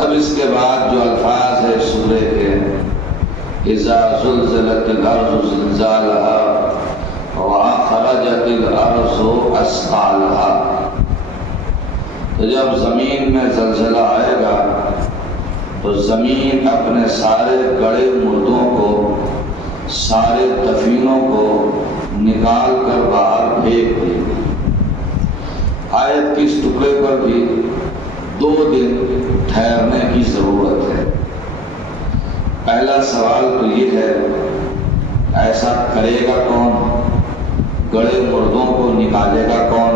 اب اس کے بعد جو الفاظ ہے سورہ کے، اذا زلزلت الارض زلزالها واخرجت الارض اثقالها، تو جب زمین میں زلزلہ آئے گا تو زمین اپنے سارے گڑے مردوں کو، سارے دفینوں کو نکال کر باہر پھینک دے گی۔ آیت کے اس ٹکڑے پر بھی 2 دن ٹھہرنے کی ضرورت ہے۔ پہلا سوال تو یہ ہے، ایسا کرے گا کون؟ گڑے مردوں کو نکالے گا کون؟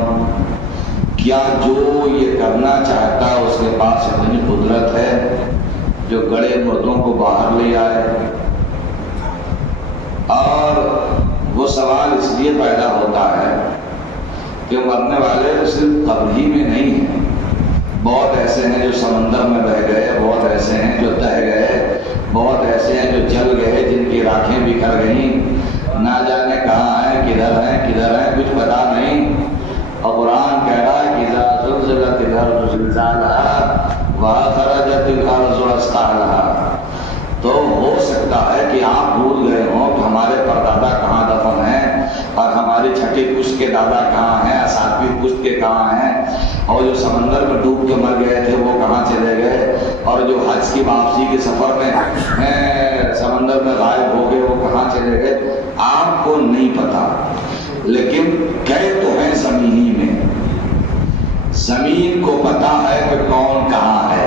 کیا جو یہ کرنا چاہتا ہے اس کے پاس اتنی قدرت ہے جو گڑے مردوں کو باہر لے آئے؟ اور وہ سوال اس لیے پیدا ہوتا ہے کہ مرنے والے صرف قبر ہی میں نہیں ہیں، بہت ایسے ہیں جو سمندر میں بہہ گئے، بہت ایسے ہیں جو تہ گئے، بہت ایسے ہیں جو جل گئے، جن کی راکھیں بکھر گئیں، نہ جانے کہاں ہیں، کدھر ہیں کچھ پتا نہیں۔ اور قرآن کہہ رہا ہے کہ اذا زلزلت الارض زلزالها واخرجت الارض اثقالها، تو ہو سکتا ہے کہ آپ بھول گئے ہوں کہ ہمارے پردادا کہاں دفن ہیں، اور ہمارے چھٹے پشت کے دادا کہاں ہیں، ساتویں پشت کے کہاں ہیں، اور جو سمندر میں ڈوب کے مر گئے تھے وہ کہاں چلے گئے، اور جو حج کی واپسی کے سفر میں سمندر میں غائب ہو گئے وہ کہاں چلے گئے، آپ کو نہیں پتا، لیکن گئے تو ہیں زمینی میں۔ زمین کو پتا ہے کہ کون کہاں ہے،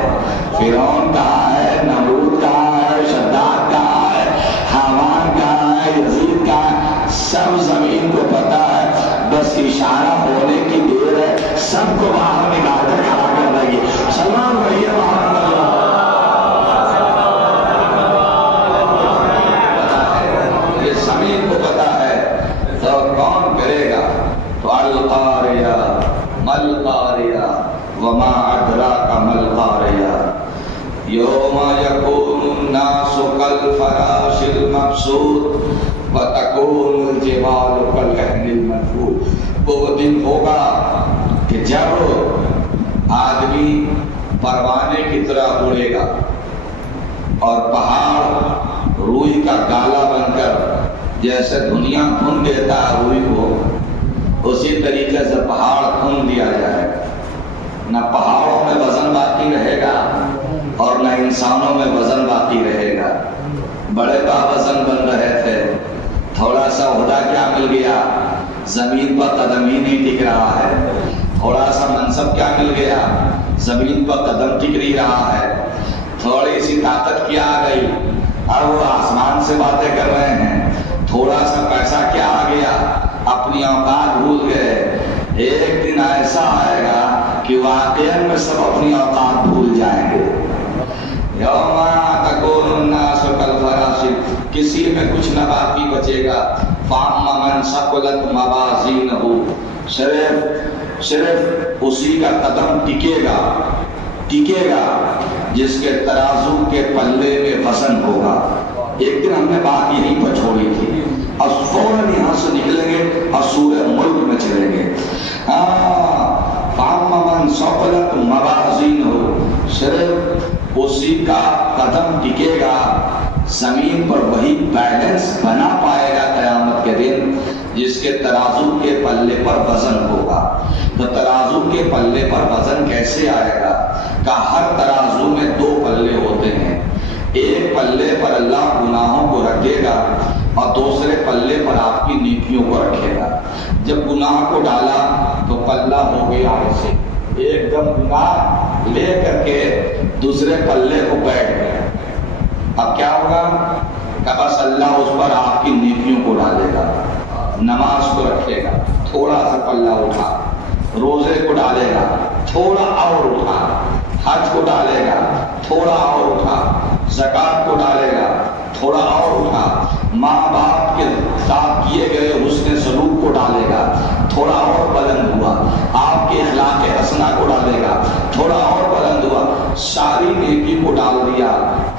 فرعون کہاں ہے، نمرود کہاں ہے، شداد کہاں ہے، حامان کہاں ہے، یزید کہاں ہے، سب زمین کو پتا ہے، بس اشارہ ہونے کی دیر ہے، سب کو باہر نکال کر کھڑا کر دیں گے۔ سلام بھائی محمد یہ زمین کو پتا ہے، تو کون کرے گا؟ تو القاریہ مل قاریہ وما ادراک مل قاریہ یوم یکون الناس کالفراش المبثوث وتکون الجبال کالعہن المنفوش۔ وہ دن ہوگا کہ جب آدمی پروانے کی طرح اڑے گا اور پہاڑ روئی کا گالا بن کر جیسے دنیا بھون دیتا ہے روئی کو، اسی طریقے سے پہاڑ بھون دیا جائے گا۔ نہ پہاڑوں میں وزن باقی رہے گا اور نہ انسانوں میں وزن باقی رہے گا۔ بڑے باوزن بن رہے تھے، تھوڑا سا عہدہ کیا مل گیا، زمین پر قدم ہی نہیں ٹک رہا ہے، تھوڑا سا منصب کیا مل گیا، زمین پر قدم ٹک نہیں رہا ہے، تھوڑی سی طاقت کیا آ گئی اور وہ آسمان سے باتیں کر رہے ہیں، تھوڑا سا پیسہ کیا آ گیا، اپنی اوقات بھول گئے۔ ایک دن ایسا آئے گا کہ واقعہ میں سب اپنی اوقات بھول جائیں گے۔ یوم تکون الناس کالفراش، کسی میں کچھ نہ باقی بچے گا۔ فاما من ثقلت موازینہ، صرف اسی کا قدم ٹکے گا جس کے ترازو کے پلے میں وزن ہوگا۔ ایک دن ہم نے بات یہیں پر چھوڑی تھی، اور فوراً یہاں سے نکلیں گے اور سورہ ملک میں چلیں گے۔ فاما من ثقلت موازینہ، صرف اسی کا قدم ٹکے گا، زمین پر وہی بیلنس بنا پائے گا قیامت کے دن جس کے ترازو کے پلے پر وزن ہوگا۔ تو ترازو کے پلے پر وزن کیسے آئے گا؟ کہ ہر ترازو میں 2 پلے ہوتے ہیں، ایک پلے پر اللہ گناہوں کو رکھے گا اور دوسرے پلے پر آپ کی نیکیوں کو رکھے گا۔ جب گناہ کو ڈالا تو پلہ ہو گیا ایسے، ایک دم گناہ لے کر کے دوسرے پلے کو بیٹھ گیا۔ اب کیا ہوگا کہ بس اللہ اس پر آپ کی نیکیوں کو ڈالے گا، نماز کو رکھے گا، تھوڑا سا پلہ اٹھا، روزے کو ڈالے گا، تھوڑا اور اٹھا، حج کو ڈالے گا، تھوڑا اور اٹھا، زکات کو ڈالے گا، تھوڑا اور اٹھا، ماں باپ کے ساتھ کیے گئے حسن سلوک کو ڈالے گا، تھوڑا اور بلند ہوا، آپ کے اخلاق حسنہ کو ڈالے گا، تھوڑا اور بلند ہوا، ساری نیکی کو ڈال دیا،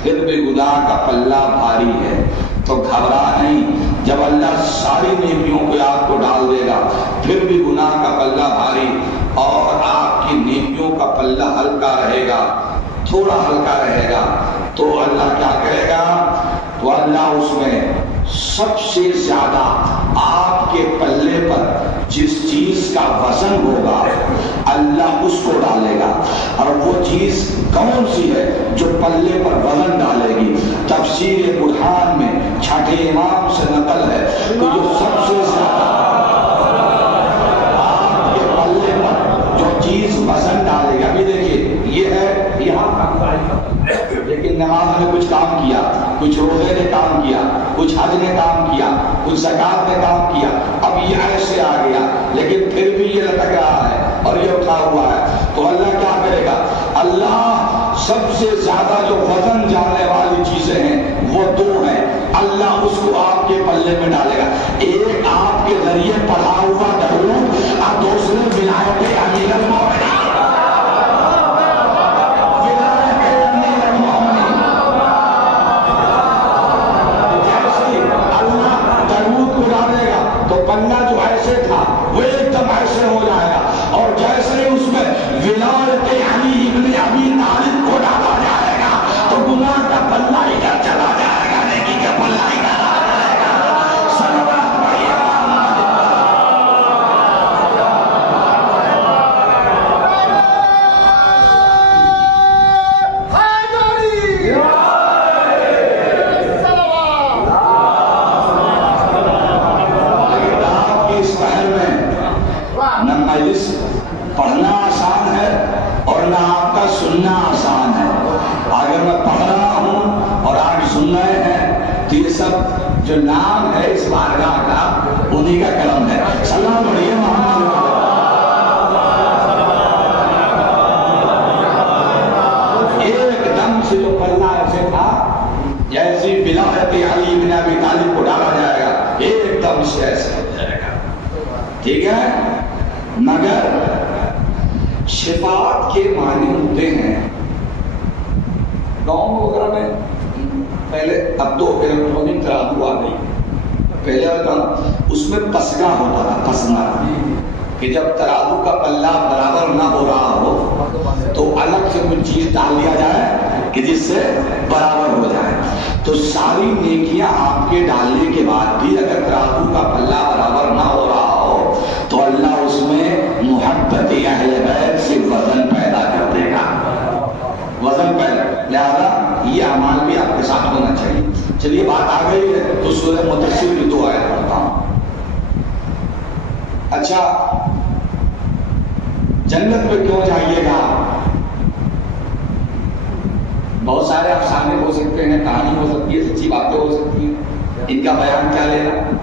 پھر بھی گناہ کا پلہ بھاری ہے۔ تو گھبرا نہیں، جب اللہ ساری نیکیوں کو آپ کو ڈال دے گا، پھر بھی گناہ کا پلہ بھاری اور آپ کی نیکیوں کا پلہ ہلکا رہے گا، تھوڑا ہلکا رہے گا تو اللہ کیا کرے گا؟ تو اللہ اس میں سب سے زیادہ آپ کے پلے پر جس چیز کا وزن ہوگا اللہ اس کو ڈالے گا. اور وہ چیز کون سی ہے جو پلے پر وزن ڈالے گی؟ تفسیر برہان میں چھٹے امام سے نقل ہے کہ جو سب سے زیادہ آپ کے پلے پر جو چیز وزن ڈالے گا. ابھی دیکھیے یہ ہے یہاں لیکن نماز نے کچھ کام کیا, کچھ روزے نے کام کیا, کچھ حج نے کام کیا, کچھ زکات نے کام کیا, اب یہ ایسے آ گیا لیکن پھر بھی یہ لٹک رہا ہے اور یہ اٹھا ہوا ہے. تو اللہ کیا کرے گا؟ اللہ سب سے زیادہ جو وزن جانے والی چیزیں ہیں وہ دو ہیں, اللہ اس کو آپ کے پلے میں ڈالے گا. ایک آپ کے ذریعے پڑھا ہوا درود اور دوسرے ولایت امیر المومنین. پلہ جو ایسے تھا وہ ایک دم ایسے ہو جائے گا, اور جیسے اس میں ولایت علی ابن ابی طالب کو ڈالا جائے گا تو گناہ کا پلہ ادھر چلا جائے گا, نیکی کا پلہ ادھر آ جائے گا. صلوات پڑھیے پڑھنا آسان ہے اور نہ آپ کا سننا آسان ہے. اگر میں پڑھ رہا ہوں اور آپ سن رہے ہیں تو یہ سب جو نام ہے اس بارگاہ کا انہی کا کرم ہے. سلام پڑھیے محمد. ایک دم سے جو پڑھنا ایسے تھا جیسی ولایت علی بن ابی طالب کو ڈالا جائے گا, ایک دم سے ایسے ہو جائے گا. ٹھیک ہے, مگر شفاعت کے معنی ہوتے ہیں گاؤں وغیرہ میں پہلے, اب تو الیکٹرانک ترازو آ گئی, پہلے اس میں پسنا ہوتا تھا, پسنا کہ جب ترازو کا پلہ برابر نہ ہو رہا ہو تو الگ سے کچھ چیز ڈال دیا جائے کہ جس سے برابر ہو جائے. تو ساری نیکیاں آپ کے ڈالنے کے بعد بھی اگر ترازو کا پلہ برابر نہ ہو رہا ہو تو اللہ اس میں محبت اہل بیت سے وزن پیدا کر دے گا, وزن پیدا. لہذا یہ اعمال بھی آپ کے ساتھ ہونا چاہیے. چلیے بات آ گئی ہے تو سورہ مدثر کی 2 آیت پڑھتا ہوں. اچھا, جنت میں کیوں جائیے گا؟ بہت سارے افسانے ہو سکتے ہیں, کہانی ہو سکتی ہے, سچی باتیں ہو سکتی ہیں, ان کا بیان کیا لینا.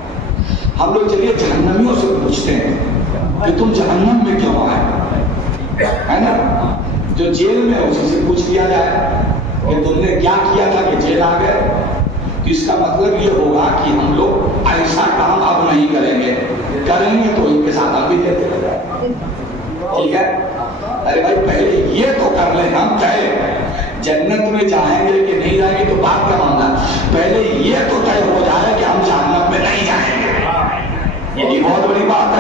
ہم لوگ چلیے جہنمیوں سے پوچھتے ہیں کہ تم جہنم میں کیوں آئے, ہے نا. جو جیل میں اسی سے پوچھ لیا جائے کہ تم نے کیا کیا تھا کہ جیل آ گئے, تو اس کا مطلب یہ ہوگا کہ ہم لوگ ایسا کام اب نہیں کریں گے, کریں گے تو ان کے ساتھ ابھی دیتے رہ جائے. ٹھیک ہے, ارے بھائی پہلے یہ تو کر لیں ہم, پہلے جنت میں جائیں گے کہ نہیں جائیں گے تو بات کا معاملہ, پہلے یہ تو طے ہو جائے کہ ہم جہنم میں نہیں جائیں گے. یہ بھی بہت بڑی بات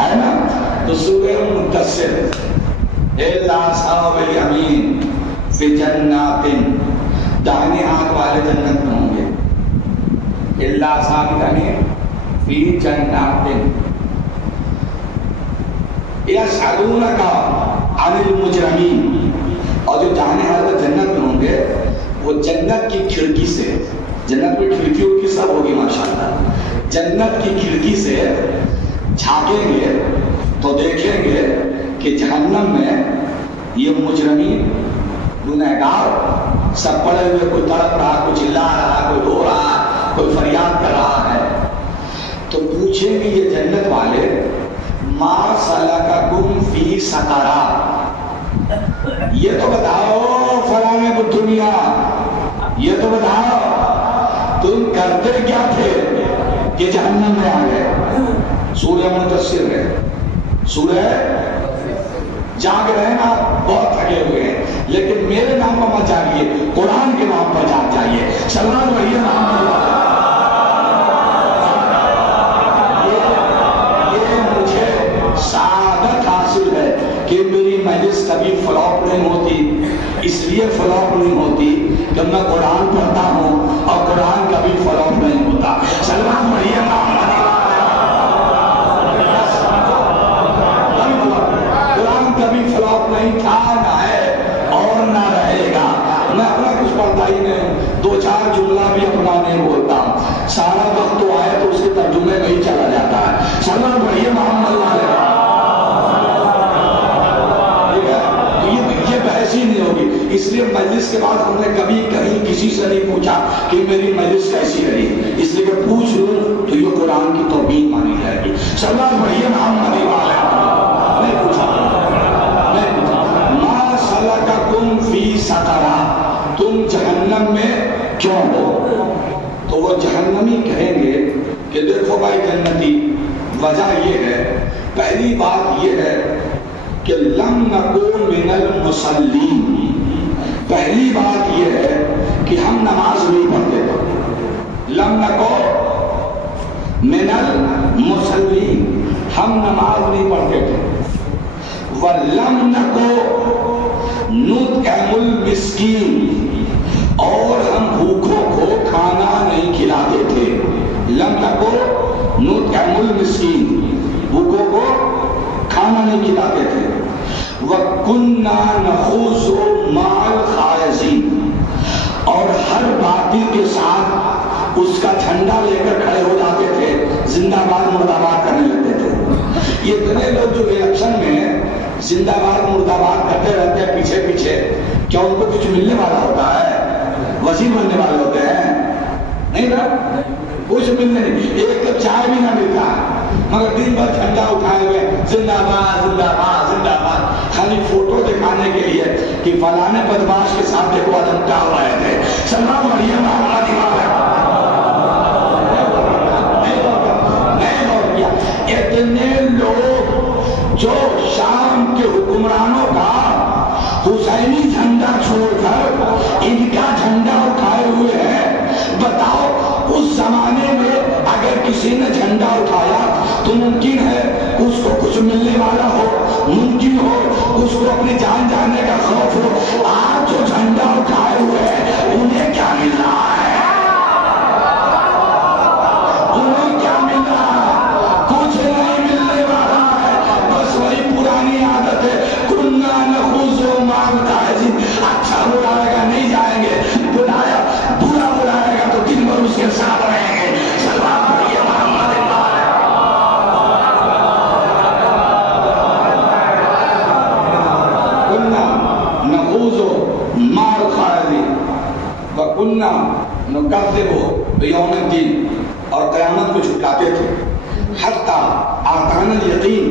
ہے نا. تو سورہ مدثر, الا اصحاب الیمین فی جنات, داہنے ہاتھ والے جنت میں ہوں گے. الا اصحاب الیمین فی جنات یسألونک عن المجرمین, اور جو داہنے ہاتھ جنت میں ہوں گے وہ جنت کی کھڑکی سے, جنت میں کھڑکیوں کی سب ہوگی ماشاءاللہ, جنت کی کھڑکی سے جھانکیں گے تو دیکھیں گے کہ جہنم میں یہ مجرمین گنہگار سب پڑے ہوئے, کوئی تڑپ رہا, کوئی چلا رہا, کوئی رو رہا, کوئی فریاد کر رہا ہے. تو پوچھیں گے یہ جنت والے, ما سلککم فی سقر, یہ تو بتاؤ فلانے کو دنیا, یہ تو بتاؤ تم کرتے کیا تھے کہ جہنم میں آ گئے. سورہ مدثر ہے, سورہ جاگ رہے ہیں آپ, بہت تھکے ہوئے ہیں, لیکن میرے نام پر مت جاگیے, قرآن کے نام پر جاگ جائیے. سلمان بھائی یہ مجھے سعادت حاصل ہے کہ میری مجلس کبھی فلاپ نہیں ہوتی, اس لیے نہیں ہوتی جب میں قرآن پڑھتا ہوں اور قرآن کبھی فلوپ نہیں ہوتا. سلمان پڑھیے قرآن کبھی فلوپ نہیں تھا، نہ ہے اور نہ رہے گا. میں اپنا کچھ پڑھتا ہی نہیں، 2-4 جملہ بھی اپنا نہیں بولتا، سارا وقت تو آئے تو اس کے ترجمے میں ہی چلا جاتا ہے. سلمان پڑھیے محمد والے. یہ بحث ہی نہیں ہوگی. اس لیے مجلس کے بعد ہم نے کبھی کہیں کسی سے نہیں پوچھا کہ میری مجلس کیسی رہی، اس لیے کہ پوچھ لوں تو یہ قرآن کی توہین مانی جائے گی. سلمان پڑھیے محمد والے. نہیں پوچھا ما سلککم فی سقر، تم جہنم میں کیوں ہو؟ تو وہ جہنمی کہیں گے کہ دیکھو بھائی جنتی، وجہ یہ ہے، پہلی بات یہ ہے کہ لم نکن من المصلین. پہلی بات یہ ہے کہ ہم نماز نہیں پڑھتے تھے. لم نکن من المصلین، ہم نماز نہیں پڑھتے تھے. وَلَمْ نَكُ نُطْعِمُ الْمِسْكِينَ، اور ہم بھوکوں کو کھانا نہیں کھلاتے تھے. لَمْ نَكُ نُطْعِمُ الْمِسْكِينَ، بھوکوں کو کھانا نہیں کھلاتے تھے. وَكُنَّا نَخُوضُ مَعَ الْخَائِضِينَ، اور ہر باطل کے ساتھ اس کا جھنڈا لے کر کھڑے ہو جاتے تھے، زندہ باد مرد آباد کرنے لگتے تھے. یہ اتنے لوگ جو الیکشن میں زندہ باد مرد آباد کرتے رہتے ہیں پیچھے پیچھے، کیا ان کو کچھ ملنے والا ہوتا ہے؟ وزیر بننے والے ہوتے ہیں؟ نہیں نا، کچھ ملنے نہیں. ایک تو چائے بھی نہ ملتا مگر دن بھر جھنڈا اٹھائے ہوئے زندہ باد زندہ باد زندہ باد، خالی فوٹو دکھانے کے لیے کہ فلانے بدماش کے ساتھ دیکھو آج ہم کیا ہو رہے تھے. سلام مریم اتنے لوگ جو شام کے حکمرانوں کا حسینی جھنڈا چھوڑ کر ان کا جھنڈا اٹھائے ہوئے ہیں. بتاؤ اس زمانے میں اگر کسی نے جھنڈا اٹھایا تو ممکن ہے اس کو کچھ ملنے والا ہو، ممکن ہو اس کو اپنی جان جانے کا خوف ہو. آج جو جھنڈا اٹھائے ہوئے ہیں انہیں کیا مل رہا ہے؟ انہیں کیا مل رہا ہے؟ کچھ نہیں ملنے والا ہے. بس وہی پرانی عادت ہے، کنّا نخوض مع الخائضین. اچھا بلائے گا نہیں جائیں گے، بلایا برا بلائے گا تو دن بھر اس کے ساتھ رہیں گے. سلام پڑھیے محمد کنّا نخوض مع الخائضین وکنّا نکذب بیوم الدین، اور قیامت کو جھٹلاتے تھے. حتی آتانا الیقین،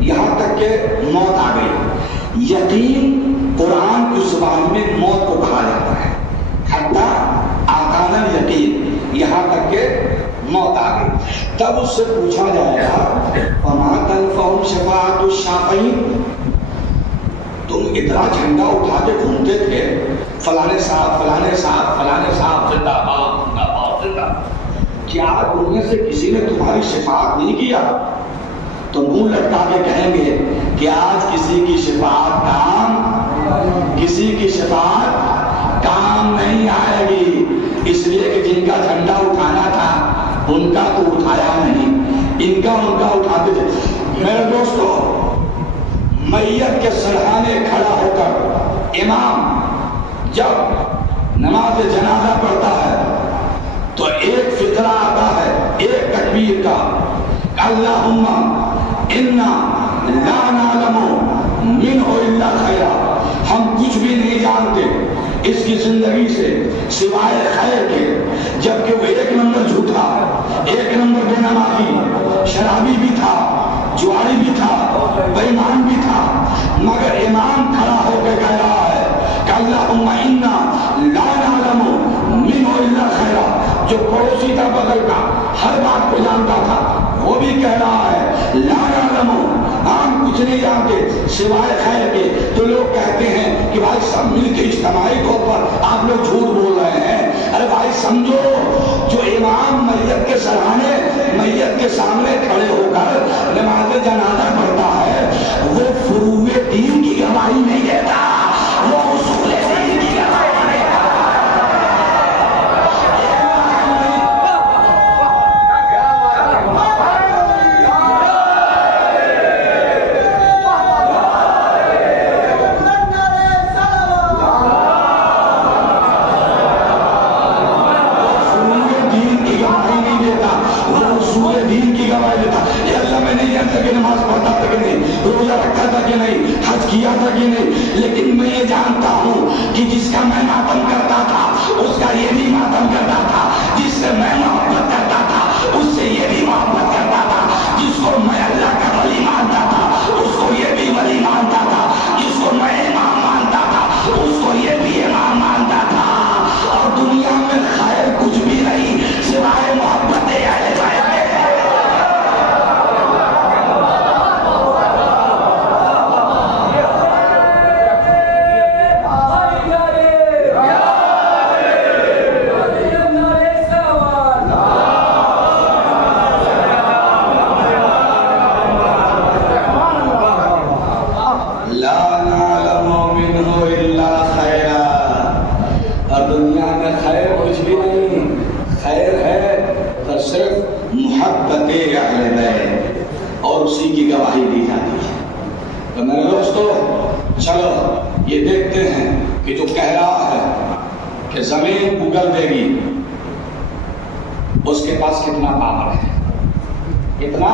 یہاں تک کہ موت آ گئی. یقین قرآن کی زبان میں موت کو کہا جاتا ہے. حتی آتانا الیقین، یہاں تک کہ موت آ گئی. تب اس سے پوچھا جائے گا فما تنفعهم شفاعۃ الشافعین، تم اتنا جھنڈا اٹھا کے گھومتے تھے، فلانے صاحب فلانے صاحب فلانے صاحب زندہ باد زندہ باد زندہ، کیا ان میں سے کسی نے تمہاری شفاعت نہیں کیا؟ تو منہ لٹکا کے کہیں گے کہ آج کسی کی شفاعت کام نہیں آئے گی، اس لیے کہ جن کا جھنڈا اٹھانا تھا ان کا تو اٹھایا نہیں، ان کا اٹھاتے تھے. میرے دوستو، میت کے سرحانے کھڑا ہو کر امام جب نماز جنازہ پڑھتا ہے تو ایک فقرہ آتا ہے، ایک تکبیر کا، اللہم انا لا نعلم منہ الا خیرا، ہم کچھ بھی نہیں جانتے اس کی زندگی سے سوائے خیر کے. جبکہ وہ ایک نمبر جھوٹا، ایک نمبر بے نمازی، شرابی بھی تھا، جواری بھی تھا، بے ایمان بھی تھا، مگر امام کھڑا ہو کے کہہ رہا ہے کہ اللہم انا لا نعلم منہ الا خیرا. جو پڑوسی تھا بغل کا، ہر بات کو جانتا تھا، وہ بھی کہہ رہا ہے لا نعلم، ہم کچھ نہیں جانتے سوائے خیر کے. تو لوگ کہتے ہیں کہ بھائی سب مل کے اجتماعی طور پر آپ لوگ جھوٹ بول رہے ہیں. ارے بھائی سمجھو، جو امام میت کے سرحانے میت کے سامنے کھڑے ہو کر نماز جنازہ پڑھتا ہے وہ فروع دین کی گواہی نہیں دیتا، وہ اصول دین کی گواہی نہیں میں ماتم کرتا تھا اس کا یہ بھی ماتم کرتا تھا، جس سے میں محبت کرتا تھا اس سے یہ بھی محبت کرتا تھا، جس کو میں اللہ کا ولی مانتا تھا اس کو یہ بھی ولی مانتا تھا، جس کو میں امام مانتا تھا اس کو یہ بھی امام مانتا تھا۔ اور دنیا میں خیر کچھ بھی نہیں سوائے محبت اہل بیت۔ اور اسی کی گواہی دی جاتی ہے۔ تو میرے دوستو چلو یہ دیکھتے ہیں کہ جو کہہ رہا ہے کہ زمین اگل دے گی اس کے پاس کتنا پاور ہے، کتنا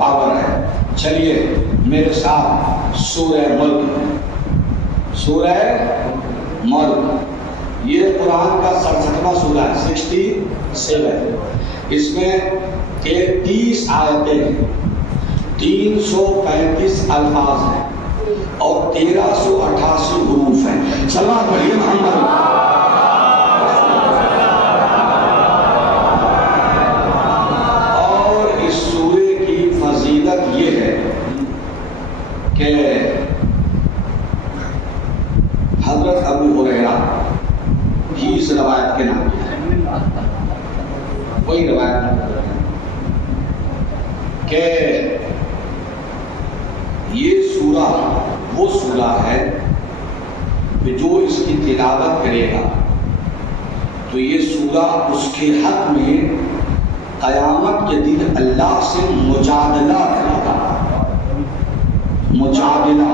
پاور ہے۔ چلیے میرے ساتھ سورہ ملک، سورہ ملک یہ قرآن کا 67واں سورہ ہے، 67۔ اس میں 30 آیتیں ہیں، 335 الفاظ ہیں اور 1388 حروف ہیں۔ صلوات پڑھیے محمد۔ اور اس سورے کی فضیلت یہ ہے کہ حضرت ابو ہریرہ ہی اس روایت کے نام ہے، کوئی روایت نہیں کہ یہ سورہ وہ سورہ ہے کہ جو اس کی تلاوت کرے گا تو یہ سورہ اس کے حق میں قیامت کے دن اللہ سے مجادلہ کرے گا، مجادلہ،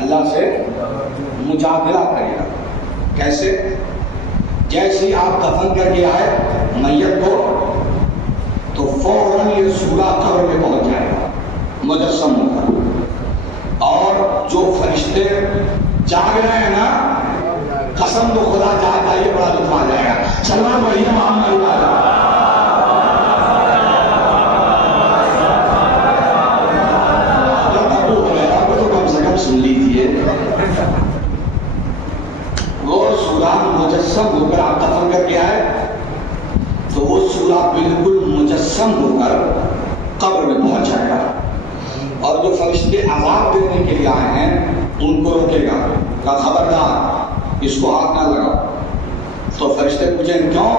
اللہ سے مجادلہ کرے گا۔ کیسے؟ جیسے آپ دفن کر کے آئے میت کو تو فوراً یہ سورہ قبر میں پہنچ جائے گا مجسم ہو کر، اور جو فرشتے جاگ رہے ہیں نا، قسم تو خدا جاگ جائے بڑا لطف آ جائے گا۔ سلمان بڑھیا محمد ابو ہریرہ کو تو کم سے کم سن لیجیے، وہ سورہ مجسم ہو کر آپ دفن کر کے آئے تو وہ سورہ بالکل مجسم ہو کر قبر میں پہنچ جائے گا، اور جو فرشتے عذاب دینے کے لیے آئے ہیں ان کو روکے گا کہ خبردار اس کو ہاتھ نہ لگاؤ۔ تو فرشتے پوچھیں کیوں؟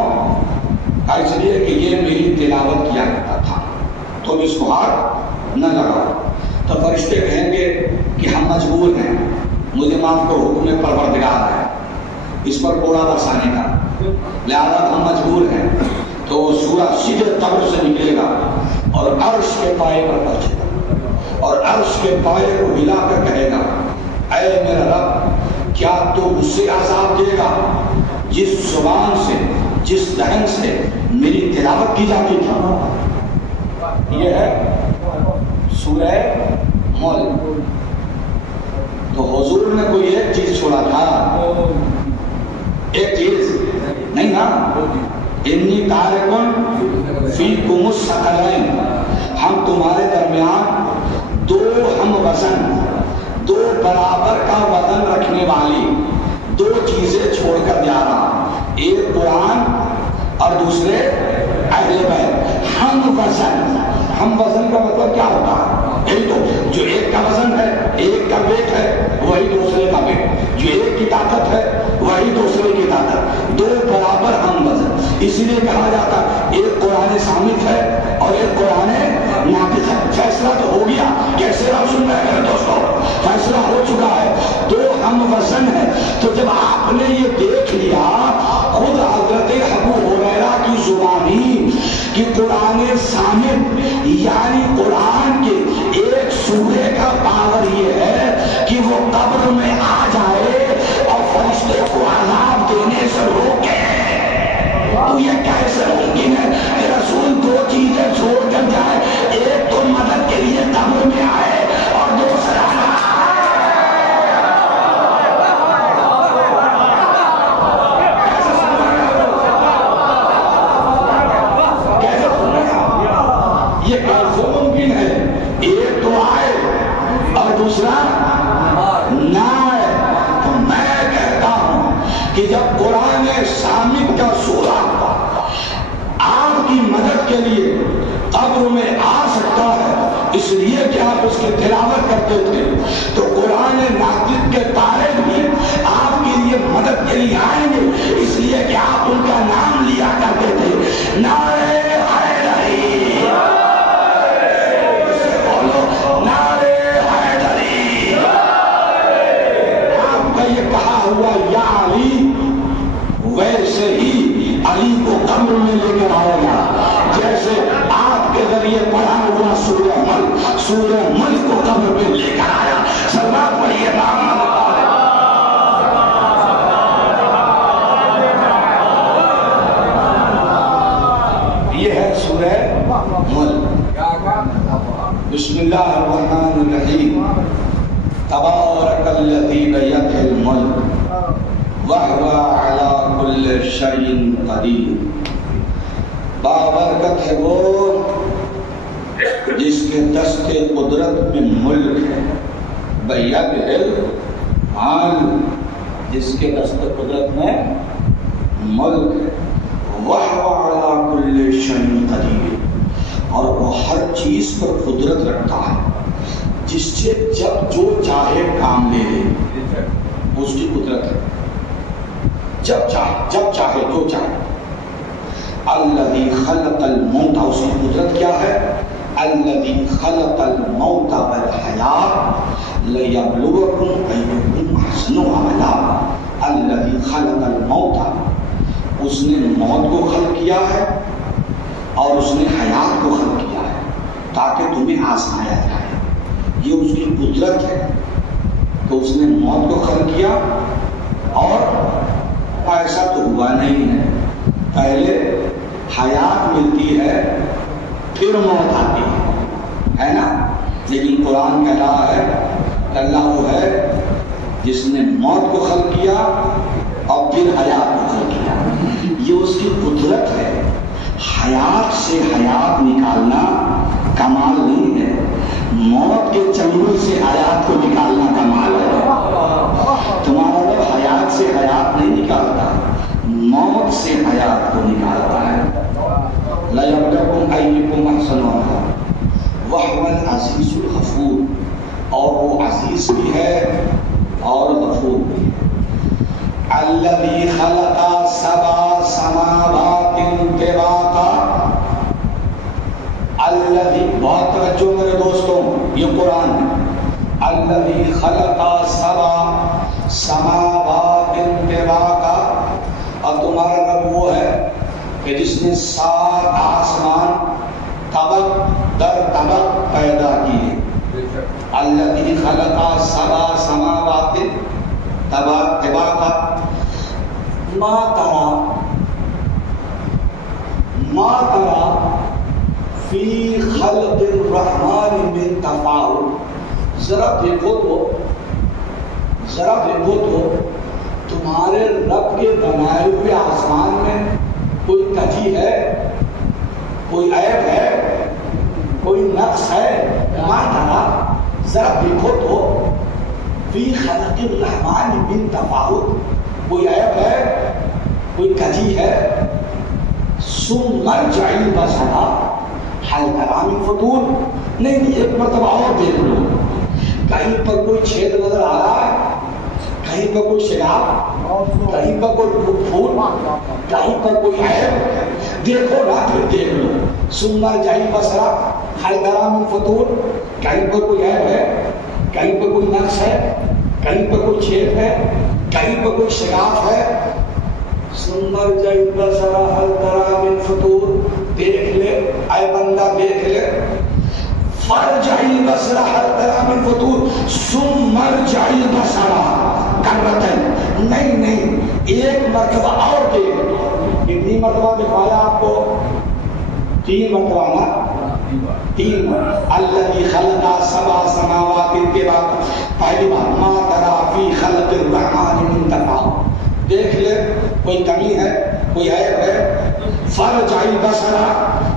اس لیے کہ یہ میری تلاوت کیا کرتا تھا، تم اس کو ہاتھ نہ لگاؤ۔ تو فرشتے کہیں گے کہ ہم مجبور ہیں، مجھے معاف کرو، حکم پروردگار ہے اس پر کوڑا برسانے کا، لہذا ہم مجبور ہیں۔ تو وہ سورہ سیدھے قبر سے نکلے گا اور عرش کے پائے پر پہنچے گا، اور عرش کے پائے کو ہلا کر کہے گا اے میرا رب، کیا تو مجھ سے عذاب دے گا جس زبان سے، جس لہن سے میری تلاوت کی جاتی تھی؟ یہ ہے سورہ ملک۔ تو حضور نے کوئی ایک چیز چھوڑا تھا، ایک چیز نہیں نا، انی تارکن فیکم الثقلین، ہم تمہارے درمیان دو ہم وزن، دو برابر کا وزن رکھنے والی دو چیزیں چھوڑ کر جا رہا، ایک قرآن اور دوسرے اہل بیت۔ ہم وزن، ہم وزن کا مطلب کیا ہوتا ہے؟ یہی تو جو ایک کا وزن ہے، ایک کا ویٹ ہے وہی دوسرے کا ویٹ، جو ایک کی طاقت ہے وہی دوسرے کی طاقت، دو برابر ہم وزن۔ اسی لیے کہا جاتا ایک قرآن صامت ہے اور ایک قرآن ناطق ہے۔ فیصلہ تو ہو گیا، کیسے آپ سن رہے ہیں دوستو؟ فیصلہ ہو چکا ہے، دو ہم وزن ہے۔ تو جب آپ نے یہ دیکھ لیا، خود حضرت ابو ہریرہ کی زبانی کہ قرآن صامت یعنی قرآن کے ایک سورے کا پاور یہ ہے کہ وہ قبر میں آ جائے اور فرشتے کو عذاب دینے سے روکے، تو یہ کیسے ممکن ہے کہ رسول دو چیزیں چھوڑ کر جائے؟ ایک تو مدد کے لیے قبر میں آئے اور دوسرا ذریعے قبر میں آ سکتا ہے، اس لیے کہ آپ اس کی تلاوت کرتے تھے، تو قرآن ناطق کے طالب بھی آپ کے لیے مدد کے لیے آئیں گے، اس لیے کہ آپ ان کا نام لیا کرتے تھے۔ نعرہ حیدری، بولو نعرہ حیدری۔ آپ کا یہ کہا ہوا یا علی ویسے ہی علی کو قبر میں لے کر آئے گا، جیسے آپ کے ذریعے پڑھا ہوا سورہ ملک کو قبر میں لے کر آیا۔ سلام پڑھیے محمد۔ یہ ہے سورہ ملک۔ بسم اللہ الرحمن الرحیم۔ تبارک الذی بیدہ الملک وَهُوَ عَلَى كُلِّ شَيْءٍ قَدِيرٌ۔ بابرکت ہے وہ جس کے دست قدرت میں ملک ہے، بیدہ الملک، جس کے دست قدرت میں ملک ہے، وَهُوَ عَلَى كُلِّ شَيْءٍ قَدِيرٌ، اور وہ ہر چیز پر قدرت رکھتا ہے، جس سے جب جو چاہے کام لے لے، اس کی قدرت ہے، جب چاہے جو چاہے۔ الذی خلق الموت، اس کی قدرت کیا ہے؟ الذی خلق الموت والحیات لیبلوکم ایکم احسن عملا۔ الذی خلق الموت، اس نے موت کو خلق کیا ہے اور اس نے حیات کو خلق کیا ہے تاکہ تمہیں آزمایا جائے۔ یہ اس کی قدرت ہے کہ اس نے موت کو خلق کیا، اور ایسا تو ہوا نہیں ہے، پہلے حیات ملتی ہے پھر موت آتی ہے نا، لیکن قرآن کہہ رہا ہے کہ اللہ وہ ہے جس نے موت کو خلق کیا اور پھر حیات کو خلق کیا۔ یہ اس کی قدرت ہے۔ حیات سے حیات نکالنا کمال نہیں ہے، موت کے چنگل سے حیات کو نکالنا کمال ہے۔ تمہارا رب حیات سے حیات نہیں نکالتا، موت سے حیات کو نکالتا ہے۔ لَيَبْلُوَکُمْ أَيُّکُمْ أَحْسَنُ عَمَلًا وَهُوَ الْعَزِیزُ الْغَفُورُ، اور وہ عزیز بھی ہے اور غفور بھی ہے۔ الَّذِی خَلَقَ سَبْعَ سَمَاوَاتٍ طِبَاقًا، الَّذِی، بہت توجہ میرے دوستوں، یہ قرآن ہے۔ الَّذِی خَلَقَ سَبْعَ سَمَاوَاتٍ طِبَاقًا، اور تمہارا رب وہ ہے کہ جس نے 7 آسمان طبق در طبق پیدا کیے۔ الَّذِی خَلَقَ سَبْعَ سَمَاوَاتٍ طِبَاقًا ما ترى فی خلق الرحمن من تفاوت، ذرا دیکھو تو تمہارے رب کے بنائے ہوئے آسمان میں کوئی کجی ہے، کوئی عیب ہے، کوئی نقص ہے؟ ما ترى، ذرا دیکھو تو فی خلق الرحمن من تفاوت، کوئی عیب ہے، کوئی کجی ہے؟ ثم ارجع البصر هل ترى من فطور، نہیں ایک مرتبہ اور دیکھ لو، کہیں پر کوئی چھید نظر آ رہا ہے، کہیں پر کوئی شراب، کہیں پر کوئی پھول، کہیں پر کوئی عیب، دیکھو نا پھر دیکھ لو۔ ثم ارجع البصر هل ترى من فطور، کہیں پر کوئی عیب ہے، کہیں پر کوئی نقص ہے، کہیں پر کوئی چھید ہے، کہیں پر کوئی شگاف ہے۔ ثم ارجع البصر هل ترى من فطور، دیکھ لے اے بندہ دیکھ لے۔ فارجع البصر هل ترى من فطور ثم ارجع البصر کرتين، نہیں ایک مرتبہ اور دیکھ۔ کتنی مرتبہ دکھایا آپ کو؟ 3 مرتبہ نا، 3۔ الذي خلق 7 سماوات طباقا، پہلی بات ما ترى في خلق الرحمن من تفاوت، دیکھ لے کوئی کمی ہے، کوئی عیب ہے۔ فارجع البصر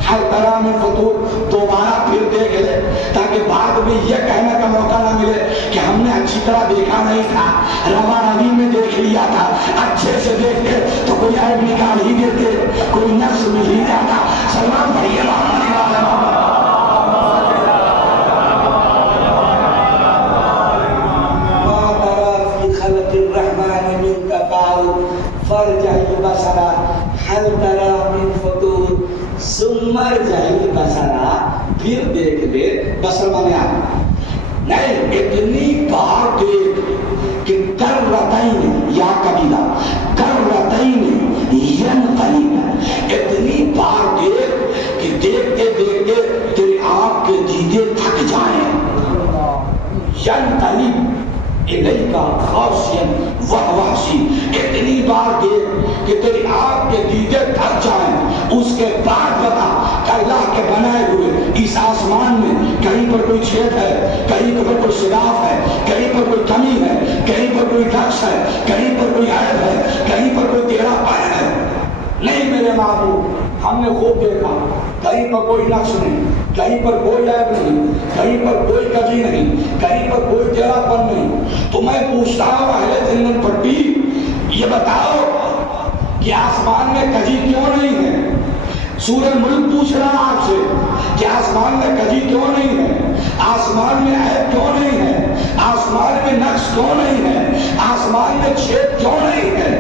هل ترى من فطور، دوبارہ پھر دیکھ لے تاکہ بعد میں یہ کہنے کا موقع نہ ملے کہ ہم نے اچھی طرح دیکھا نہیں تھا، روا روی میں دیکھ لیا تھا، اچھے سے دیکھتے تو کوئی عیب نکال ہی دیتے، کوئی نقص مل ہی جاتا۔ سلمان بھائی بتاؤ فرجع البصر هل ترى من فطور ثم ارجع البصر پھر دیکھ لے. بصر مانے آنکھ نہیں، اتنی بار دیکھ کہ کرتین یا کبیرہ کرتین ینقلب، اتنی بار دیکھ کہ دیکھتے دیکھتے تیری آنکھ کے دیدے تھک جائیں. ینقلب الیک خاسئا وهو حسیر، اتنی بار دیکھ کہ تیری آنکھ کے دیدے تھک جائیں. اس کے بعد بتا کہ اللہ کے بنائے ہوئے اس آسمان میں کہیں پر کوئی چھید ہے، کہیں پر کوئی سراف ہے، کہیں پر کوئی کمی ہے، کہیں پر کوئی نقص ہے، کہیں پر کوئی عیب ہے، کہیں پر کوئی ٹیڑھا پن ہے. نہیں میرے معبود، ہم نے خوب دیکھا کہیں پر کوئی نقص نہیں، کہیں پر کوئی عیب نہیں، کہیں پر کوئی کجی نہیں، کہیں پر کوئی ٹیڑھا پن نہیں. تو میں پوچھتا ہوں اہل جنت پٹی، یہ بتاؤ کہ آسمان میں کجی کیوں نہیں ہے؟ سورہ ملک پوچھ رہا آپ سے کہ آسمان میں کجی کیوں نہیں ہے، آسمان میں عیب کیوں نہیں ہے، آسمان میں نقص کیوں نہیں ہے، آسمان میں چھید کیوں نہیں ہے؟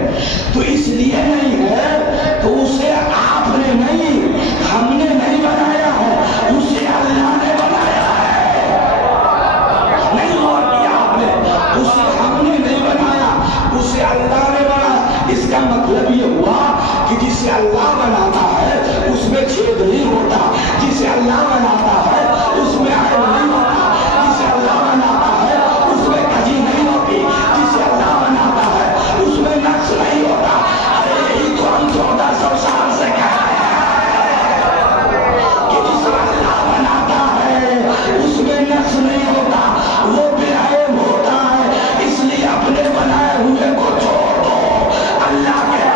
تو اس لیے نہیں ہے تو اسے آپ نے نہیں، ہم نے نہیں بنایا ہے، اسے اللہ نے بنایا ہے. نہیں غور کیا آپ نے؟ اسے ہم نے نہیں بنایا، اسے اللہ نے بنایا. اس کا مطلب یہ ہوا کہ جسے اللہ بناتا ہے اس میں چھید نہیں ہوتا، جسے اللہ بناتا ہے اس میں عیب نہیں ہوتا، جسے اللہ بناتا ہے اس میں کجی نہیں ہوتی، جسے اللہ بناتا ہے اس میں نقص نہیں ہوتا. ارے یہی تو ہم 1400 سال سے کہہ رہے ہیں کہ جسے اللہ بناتا ہے اس میں نقص نہیں ہوتا، وہ بے عیب ہوتا ہے. اس لیے اپنے بنائے ہوئے کو چھوڑ دو، اللہ کے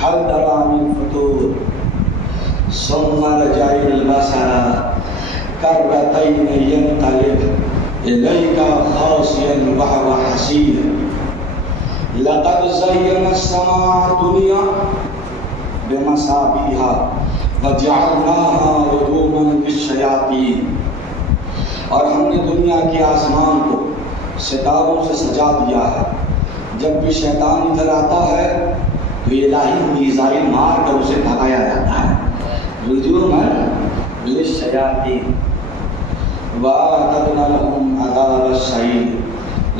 هل ترى من فطور ثم ارجع البصر كرتين ينقلب إليك خاسئا وهو حسير. لقد زينا السماء الدنيا بمصابيح وجعلناها رجوما للشياطين. اور ہم نے دنیا کے آسمان کو ستاروں سے سجا دیا ہے. جب بھی شیطان ادھر آتا ہے تو الہی میزائل مار کر اسے بھگایا جاتا ہے. رجوما للشیاطین وَأَعْتَدْنَا لَهُمْ عَذَابَ السَّعِيرِ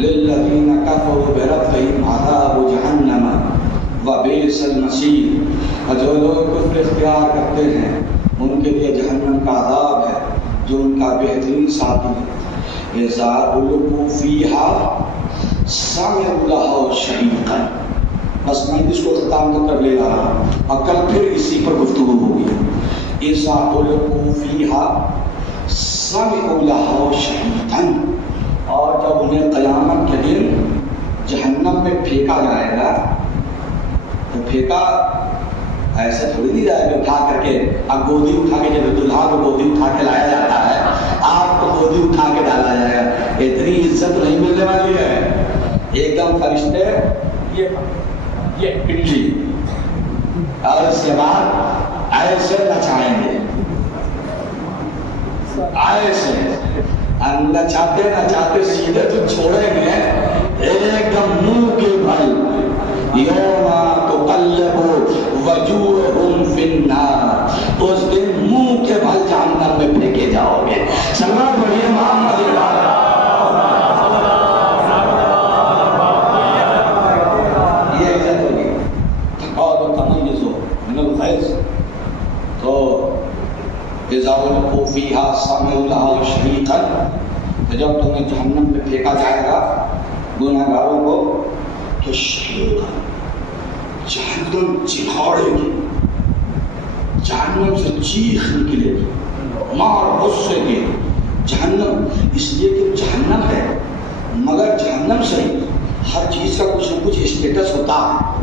لِلَّذِينَ كَفَرُوا بِرَبِّهِمْ عَذَابُ جَهَنَّمَ وَبِئْسَ الْمَصِيرُ. اور جو لوگ کفر اختیار کرتے ہیں ان کے لیے جہنم کا عذاب ہے جو ان کا بہترین ساتھی ہے. إِذَا أُلْقُوا فِيهَا سَمِعُوا لَهَا شَهِيقًا. بس میں اس کو ختم کر لے رہا ہوں اور کل پھر اسی پر گفتگو ہوگی. إِذَا أُلْقُوا فِيهَا سَمِعُوا لَهَا شَهِيقًا. اور جب انہیں قیامت کے دن جہنم میں پھینکا جائے گا تو پھینکا ایسے تھوڑی نہیں جائے گا اٹھا کر کے. اب گودی اٹھا کے جب دلہا کو گودی اٹھا کے لایا جاتا ہے، آپ کو گودی اٹھا کے ڈالا جائے گا. اتنی عزت نہیں ملنے والی ہے. ایک دم فرشتے یہ پنڈلی اور اس کے بعد ایسے نچائیں گے، ایسے نچاتے نچاتے سیدھے تو چھوڑیں گے ایک دم منہ کے بھل. یوما تقلب وجوہہم فی النار. اس دن منہ کے بھل جہنم میں پھینکے جاؤ گے. سلام بڑھئے محمد یہ عزت ہوگی. اور تمیزو من الخیز. تو اذا القوا فیہا سمعوا لہا شہیقا. جب تمہیں جہنم میں پھینکا جائے گا گناہگاروں کو تو شہیقا جہنم چکھاڑے گی، جہنم سے چیخ نکلے گی، مار غصے کی. جہنم اس لیے کہ جہنم ہے مگر جہنم سے ہر چیز کا کچھ نہ کچھ اسٹیٹس ہوتا ہے.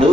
2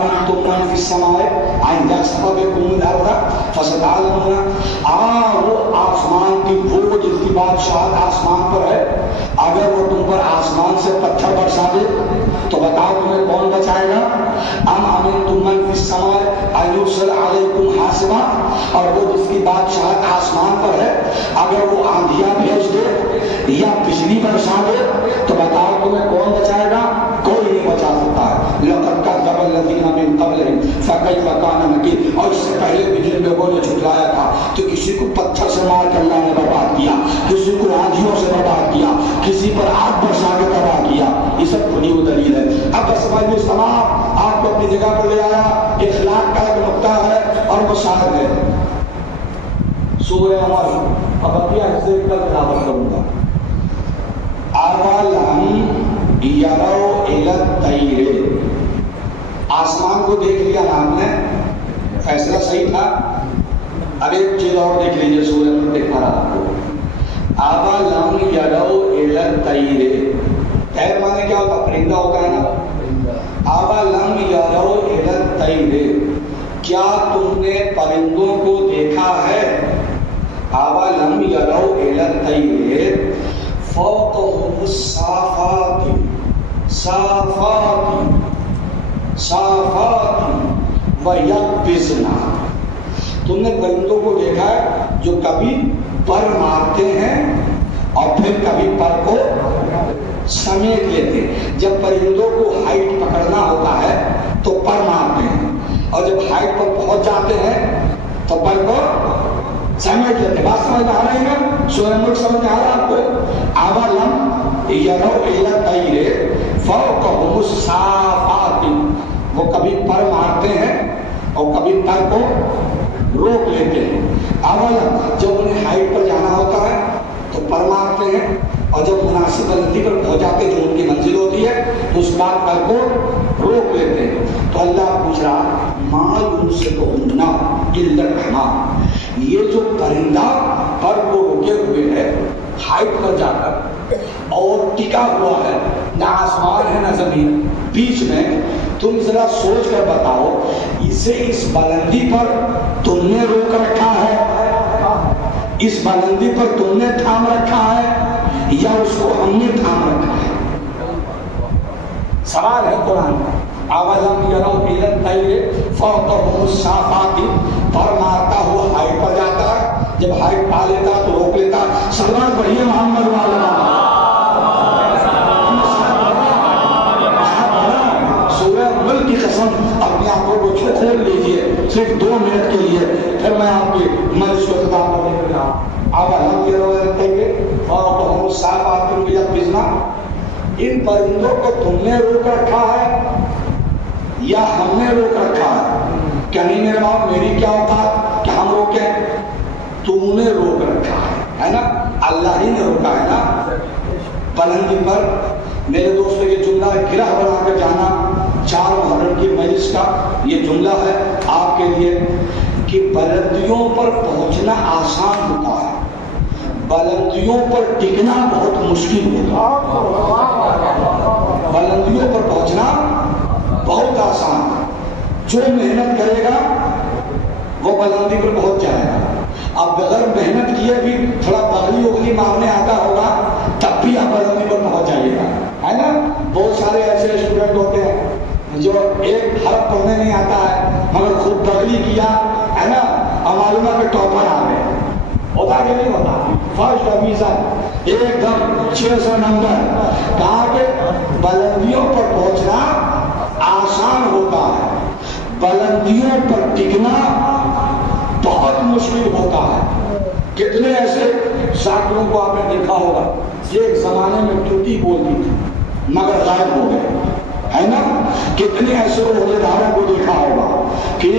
آمنتم من فی السماء ان یخسف بکم الارض فستعلمون وہ آسمان کی وہ جس کی بادشاہت آسمان پر ہے، اگر وہ تم پر آسمان سے پتھر برسا دے تو بتاؤ تمہیں کون بچائے گا؟ ام آمنتم من فی السماء ان یرسل علیکم حاصبا، اور وہ جس کی بادشاہت آسمان پر ہے اگر وہ آندھیاں بھیج دے یا بجلی برسا دے تو بتاؤ تمہیں کون بچائے گا؟ کوئی نہیں بچا سکتا ہے۔ لقد كذب الذين من قبلهم فكيف كان نكير، اور اس سے پہلے بھی جن لوگوں نے جھٹلایا تھا تو کسی کو پتھر سے مار کر اللہ نے برباد کیا، کسی کو آندھیوں سے برباد کیا، کسی پر آگ برسا کے تباہ کیا۔ یہ سب کھلی ہوئی دلیل ہے۔ اب بس میں یہ تمام آپ کو اپنی جگہ پر لے آیا، اخلاق کا ایک نقطہ ہے اور وہ شاہد ہے سورہ عمر، اب اپنی حصے کل تلاوت کروں گا۔ اولم یرو الی الطیر، آسمان کو دیکھ لیا نام نے، فیصلہ صحیح تھا۔ اب ایک چیز اور دیکھ لیجیے سورہ میں دکھا رہا آپ کو۔ اولم یرو الی الطیر، طیر مانے کیا ہوتا؟ پرندہ ہوتا ہے نا۔ اولم یرو الی الطیر، کیا تم نے پرندوں کو دیکھا ہے؟ اولم یرو الی الطیر فوقهم الصافات صافات صافات ویقبضن، تم نے پرندوں کو دیکھا ہے جو کبھی پر مارتے ہیں اور پھر کبھی پر کو سمیٹ لیتے ہیں۔ جب پرندوں کو ہائٹ پکڑنا ہوتا ہے تو پر مارتے ہیں، اور جب ہائٹ پر پہنچ جاتے ہیں تو پر کو سمیٹ لیتے ہیں۔ بات سمجھ میں آ رہی ہے نا؟ سورہ ملک سمجھ میں آ رہا ہے آپ کو؟ اولم یرو الی الطیر فوقهم الصافات، وہ کبھی پر مارتے ہیں اور کبھی پر کو روک لیتے ہیں۔ اولم، جب انہیں ہائٹ پر جانا ہوتا ہے تو پر مارتے ہیں، اور جب مناسب بلندی پر پہنچ جاتے ہیں جو ان کی منزل ہوتی ہے تو اس بات پر کو روک لیتے ہیں۔ تو اللہ پوچھ رہا ما یمسکہن الا الرحمن، یہ جو پرندہ پر کو روکے ہوئے ہے ہائٹ پر جا کر اور ٹکا ہوا ہے، نہ آسمان ہے نہ زمین، بیچ میں، تم ذرا سوچ کر بتاؤ اسے اس بلندی پر تم نے روک رکھا ہے، اس بلندی پر تم نے تھام رکھا ہے یا اس کو ہم نے تھام رکھا ہے؟ سوال ہے قرآن کا۔ اولم یرو الی الطیر فوقهم الصافات، پر مارتا ہوا ہائٹ پر جاتا ہے، جب ہائٹ پا لیتا تو روک لیتا۔ سلمان پڑھیے محمد والا سورہ ملک کی قسم اپنی آنکھوں کو کھول لیجیے صرف 2 منٹ کے لیے، پھر میں آپ کی مجلس کو اختتام کرنے کے لیے اولم یرو الی الطیر فوقهم الصافات ویقبضن، ان پرندوں کو تم نے روک رکھا ہے یا ہم نے روک رکھا ہے؟ کہ نہیں میرے باپ، میری کیا اوقات کہ ہم روکیں، تم نے روک رکھا ہے نا، اللہ ہی نے روکا ہے نا بلندی پر۔ میرے دوستوں یہ جملہ گرہ بنا کر جانا 4 محرم کی مجلس کا یہ جملہ ہے آپ کے لیے کہ بلندیوں پر پہنچنا آسان ہوتا ہے، بلندیوں پر ٹکنا بہت مشکل ہوتا ہے۔ بلندیوں پر پہنچنا بہت آسان ہے، جو محنت کرے گا وہ بلندی پر پہنچ جائے گا۔ اب بغیر محنت کیے بھی تھوڑا بغلی اگلی مارنے آتا ہوگا تب بھی آپ بلندی پر پہنچ جائیے گا، ہے نا؟ بہت سارے ایسے اسٹوڈنٹ ہوتے ہیں جو ایک حرف پڑھنے نہیں آتا ہے مگر خوب بغلی کیا ہے نا، اور معلوم ہے کہ ٹاپر آ گئے، ہوتا کہ نہیں ہوتا؟ فرسٹ ڈویژن ایک دم 600 نمبر۔ کہا کہ بلندیوں پر پہنچنا آسان ہوتا ہے، بلندیوں پر ٹکنا بہت مشکل ہوتا ہے۔ کتنے ایسے ساتھیوں کو آپ نے دیکھا ہوگا یہ ایک زمانے میں ٹوٹی بولتی تھی مگر غائب ہو گئے، ہے نا؟ کتنے ایسے عہدیداروں کو دیکھا ہوگا کہ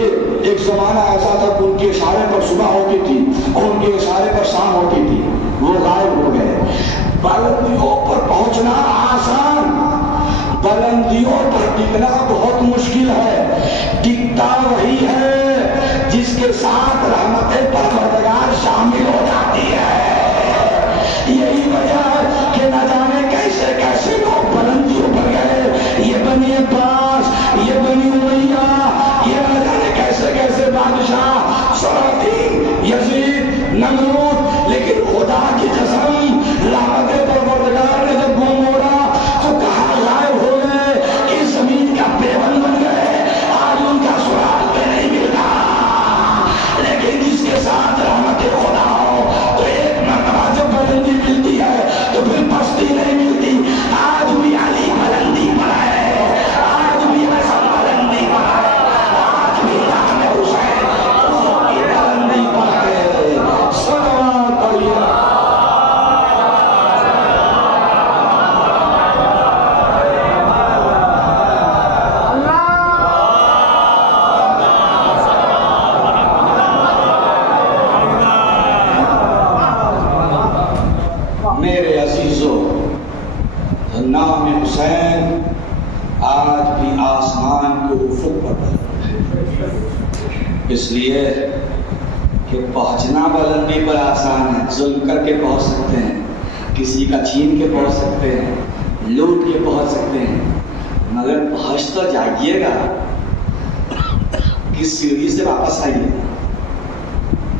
ایک زمانہ ایسا تھا کہ ان کے اشارے پر صبح ہوتی تھی اور ان کے اشارے پر شام ہوتی تھی، وہ غائب ہو گئے۔ بلندیوں پر پہنچنا آسان، بلندیوں پر ٹکنا بہت مشکل ہے۔ ٹکتا وہی ہے جس کے ساتھ رحمت پروردگار شامل ہو جاتی ہے۔ یہی وجہ ہے کہ نہ جانے کیسے کیسے لوگ بلندیوں پر گئے، یہ بنی عباس، یہ بنی امیہ، اس لیے کہ پہنچنا بلندی پر آسان ہے، ظلم کر کے پہنچ سکتے ہیں، کسی کا چھین کے پہنچ سکتے ہیں، لوٹ کے پہنچ سکتے ہیں، مگر پہنچ تو جائیے گا، کس سیڑھی سے واپس آئیے گا؟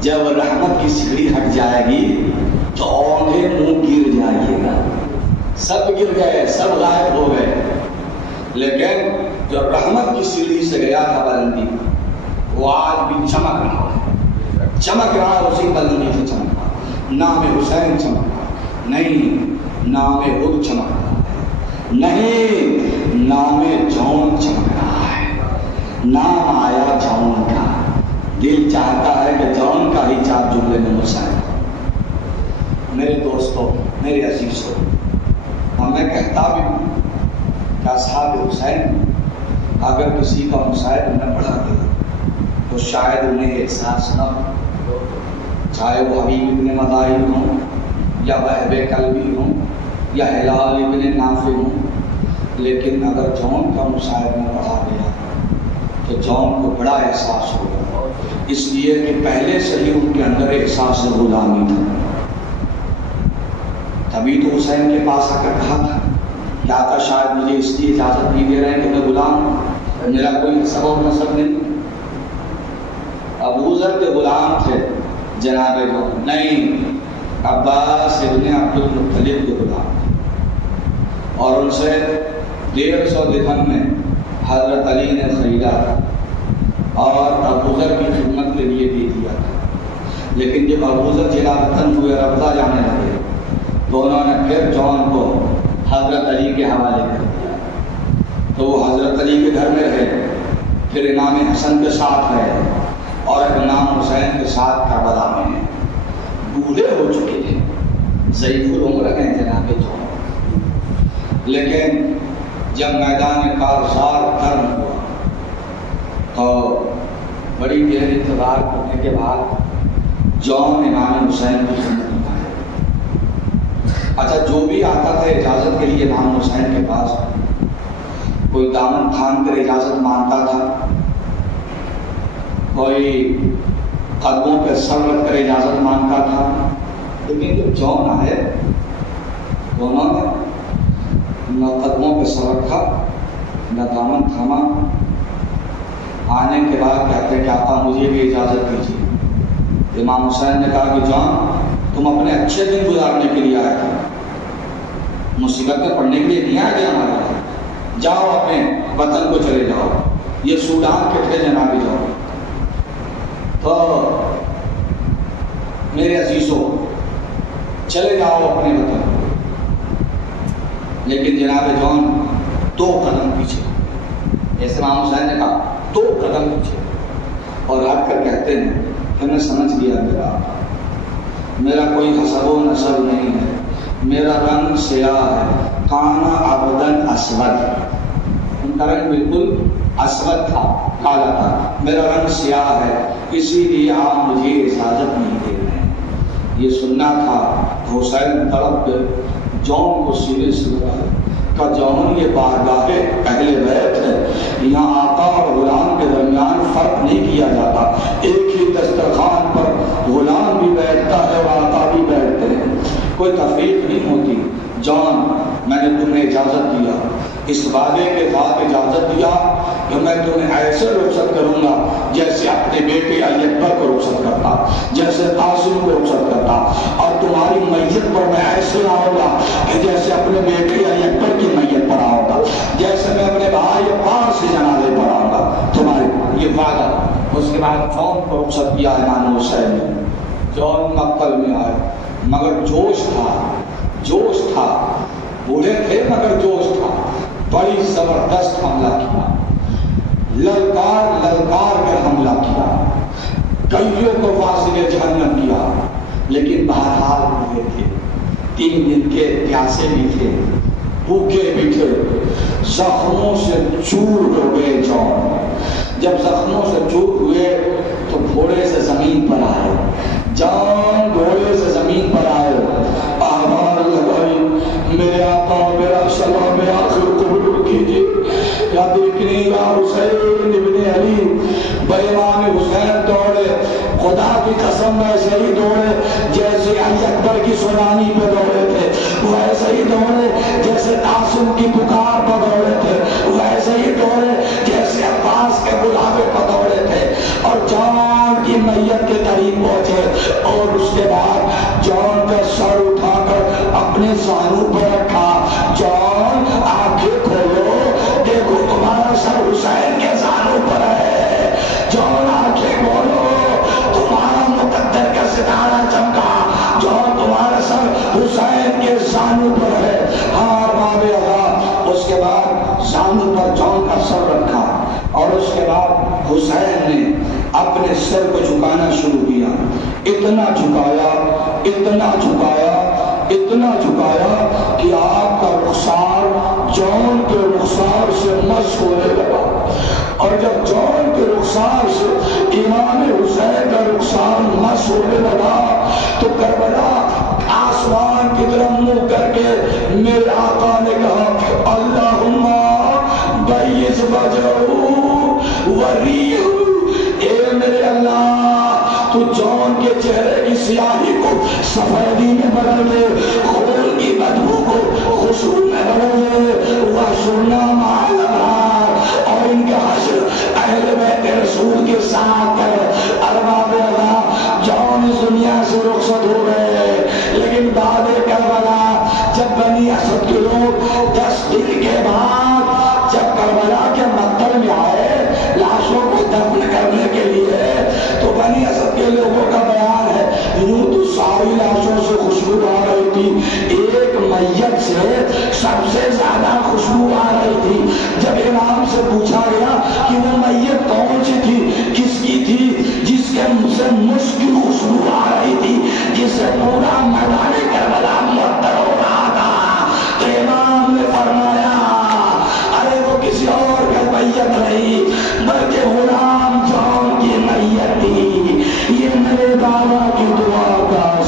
جب رحمت کی سیڑھی ہٹ جائے گی تو اوندھے منہ گر جائیے گا، سب گر گئے، سب غائب ہو گئے، لیکن جو رحمت کی سیڑھی سے گیا تھا بلندی وہ آج بھی چمک رہا ہے، چمک رہا ہے، اسی بلندی سے چمک رہا ہے۔ نام حسین چمک رہا ہے، نہیں نام خود چمک رہا ہے، نہیں نام جون چمک رہا ہے، نام آیا جون کا، دل چاہتا ہے کہ جون کا ہی چار جملے میں حسین۔ میرے دوستوں، میرے عزیزوں، اور میں کہتا بھی ہوں کہ اصحاب حسین اگر کسی کا مصائب نہ پڑھا دے تو شاید انہیں احساس نہ ہو، چاہے وہ حبیب ابن مدائی ہوں یا وہب کلبی ہوں یا ہلال ابن نافع ہوں، لیکن اگر جون کا مصائب نہ پڑھا گیا تو جون کو بڑا احساس ہوگا، اس لیے کہ پہلے سے ہی ان کے اندر احساس غلامی تھا۔ تبھی تو حسین کے پاس آ کر کہا تھا کہ آقا شاید مجھے اس لیے اجازت نہیں دے رہے ہیں کہ میں غلام ہوں، میرا کوئی حسب و نسب نہیں۔ ابو ذر کے غلام تھے جناب جو، نہیں عباس ابن عبد المطلب کے غلام تھے، اور ان سے 150 درہم میں حضرت علی نے خریدا تھا اور ابو ذر کی خدمت کے لیے دے دیا تھا، لیکن جب ابو ذر جلا وطن ہوئے رفتہ جانے لگے تو انہوں نے پھر جون کو حضرت علی کے حوالے کر دیا، تو وہ حضرت علی کے گھر میں رہے، پھر امام حسن کے ساتھ رہے اور امام حسین کے ساتھ کربلا میں ہیں، بوڑھے ہو چکے تھے، ضعیف العمر ہیں جناب جون، لیکن جب میدان کارزار گرم ہوا تو بڑی دیر انتظار کرنے کے بعد جون امام حسین کی خدمت میں آئے۔ اچھا، جو بھی آتا تھا اجازت کے لیے امام حسین کے پاس، کوئی دامن تھام کر اجازت مانگتا تھا، کوئی قدموں پہ سر رکھ کر اجازت مانگتا تھا، لیکن جب جون آئے تو انہوں نے نہ قدموں پہ سر رکھا نہ دامن تھاما، آنے کے بعد کہتے کہ آقا مجھے بھی اجازت دیجیے۔ امام حسین نے کہا کہ جون تم اپنے اچھے دن گزارنے کے لیے آئے تھے، مصیبتیں پڑھنے کے لیے نہیں آئے تھے ہمارے یہاں، جاؤ اپنے وطن کو چلے جاؤ، یہ سوڈان کے تھے جناب جون۔ تو میرے عزیزوں چلے جاؤ اپنے وطن، لیکن جناب جون 2 قدم پیچھے، جیسے امام حسین نے کہا 2 قدم پیچھے، اور ہٹ کر کہتے ہیں کہ میں سمجھ گیا میرا کوئی حسب و نسب نہیں ہے، میرا رنگ سیاہ ہے، کانا عبدن اسود، ان کا رنگ بالکل اسود تھا، کالا تھا، میرا رنگ سیاہ ہے، اسی لیے آپ مجھے اجازت نہیں دے رہے ہیں۔ یہ سننا تھا، حسین طرف جون کو سینے سے لگا کہ جون یہ بارگاہ اہل بیت ہے، یہاں آقا اور غلام کے درمیان فرق نہیں کیا جاتا، ایک ہی دسترخوان پر غلام بھی بیٹھتا ہے اور آقا بھی بیٹھتے ہیں، کوئی تفریق نہیں ہوتی۔ جون میں نے تمہیں اجازت دیا، اس وعدے کے ساتھ اجازت دیا کہ میں تمہیں ایسے رخصت کروں گا جیسے اپنے بیٹے علی اکبر کو رخصت کرتا، جیسے قاسم کو رخصت کرتا، اور تمہاری میت پر میں ایسے آؤں گا کہ جیسے اپنے بیٹے علی اکبر کی میت پر آؤں گا، جیسے میں اپنے بھائی عباس کے جنازے پر آؤں گا، تمہارے یہ وعدہ۔ اس کے بعد جون کو رخصت کیا امام حسین نے، جون مقتل میں آئے، مگر جوش تھا، بوڑھے تھے مگر جوش تھا، بڑی زبردست حملہ کیا، للکار کر حملہ کیا، کئیوں کو واصل جہنم کیا، لیکن بہرحال ہوئے تھے، 3 دن کے پیاسے بھی تھے، بھوکے بھی تھے، زخموں سے چور ہو گئے جون۔ جب زخموں سے چور ہوئے تو گھوڑے سے زمین پر آئے، جان گھوڑے سے زمین پر آئے، آواز لگائی میرے آقا میرا سلام آخر قبول کیجیے، یا دیکھنے یا حسین ابن علی، بے امام حسین خدا کی قسم ویسے ہی دوڑے جیسے علی اکبر کی سنانی پہ دوڑے تھے، ویسے ہی دوڑے جیسے قاسم کی پکار پہ دوڑے تھے، ویسے ہی دوڑے جیسے عباس کے بلاوے پہ دوڑے تھے، اور جان کی میت کے قریب پہنچے، اور اس کے بعد جان کا سر اٹھا کر اپنے زانو پر رکھا. جان آنکھیں کھولو، دیکھو تمہارا سر حسین کے زانو پر ہے. جان آنکھیں کھولو، تمہارا مقدر کا ستارہ چمکا. جان تمہارا سر حسین کے زانو پر ہے. ہاں باب اللہ. اس کے بعد زانو پر جان کا سر رکھا، اور اس کے بعد حسین نے اپنے سر کو جھکانا شروع کیا. اتنا جھکایا، اتنا جھکایا، اتنا جھکایا کہ آپ کا رخسار جان کے رخسار سے مس ہونے لگا. اور جب جان کے رخسار سے امام حسین کا رخسار مس ہونے لگا تو کربلا آسمان کی طرف منہ کر کے میرے آقا نے کہا اللہم بیض وجہہ وریہ. اے میرے اللہ، تو جان کے چہرے کی سیاہی کو سفیدی میں بدل دے، خون کی بدبو کو خوشبو میں بدل دے. وحشرنا مع الابرار، اور ان کے حشر اہل بیت رسول کے ساتھ کر. ارباب اللہ، جان اس دنیا سے رخصت ہو گئے، لیکن بعد کربلا جب بنی اسد کے لوگ 10 دن کے بعد جب کربلا کے مقتل میں آئے لاشوں کو دفن کرنے کے لیے، تو بنی اسد کے لوگوں کا بیان ہے یوں تو ساری لاشوں سے خوشبو آ رہی تھی، ایک میت سے سب سے زیادہ خوشبو آ رہی تھی. جب امام سے پوچھا گیا کہ وہ میت کون سی تھی، کس کی تھی، جس کے منہ سے مشک کی خوشبو آ رہی تھی، جس سے پورا میدان کربلا معطر ہو رہا تھا، تو امام نے فرمایا ارے وہ کسی اور کا میت نہیں بلکہ غلام جان کی میت تھی. یہ میرے بابا کی دعا کا